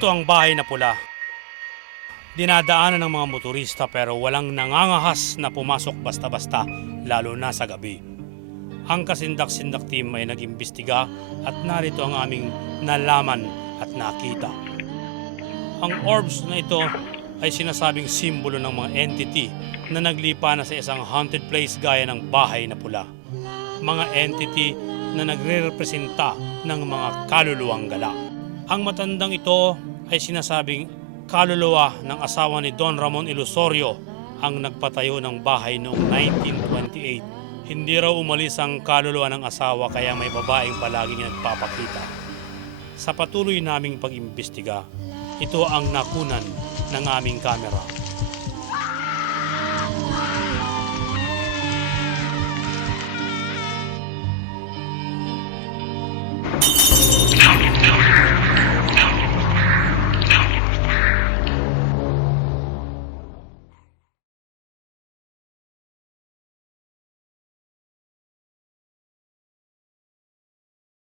ang bahay na pula. Dinadaanan ng mga motorista pero walang nangangahas na pumasok basta-basta lalo na sa gabi. Ang kasindak-sindak team ay nag-imbestiga at narito ang aming nalaman at nakita. Ang orbs na ito ay sinasabing simbolo ng mga entity na naglipa na sa isang haunted place gaya ng bahay na pula. Mga entity na nagre-representa ng mga kaluluwang gala. Ang matandang ito ay sinasabing kaluluwa ng asawa ni Don Ramon Ilusorio ang nagpatayo ng bahay noong 1928. Hindi raw umalis ang kaluluwa ng asawa kaya may babaeng palaging nagpapakita. Sa patuloy naming pag-imbestiga, ito ang nakunan ng aming kamera. Come, come.